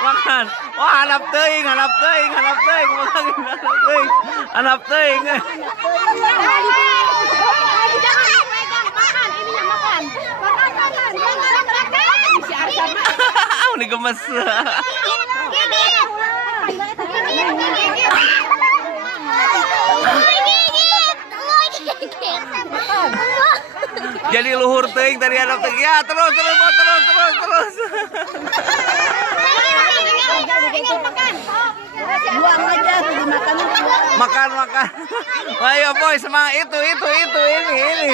Makan. Wah, hanap teuing. Hanap teuing. Hanap teuing. Hanap teuing. Jangan pegang, makan ininya makan. Makan. Si Arsan. Ini gemes. Jadi luhur teuing tadi hanap teuing. Ya, terus. Buang aja dimakan. Makan. Ayo boy, semangat itu ini.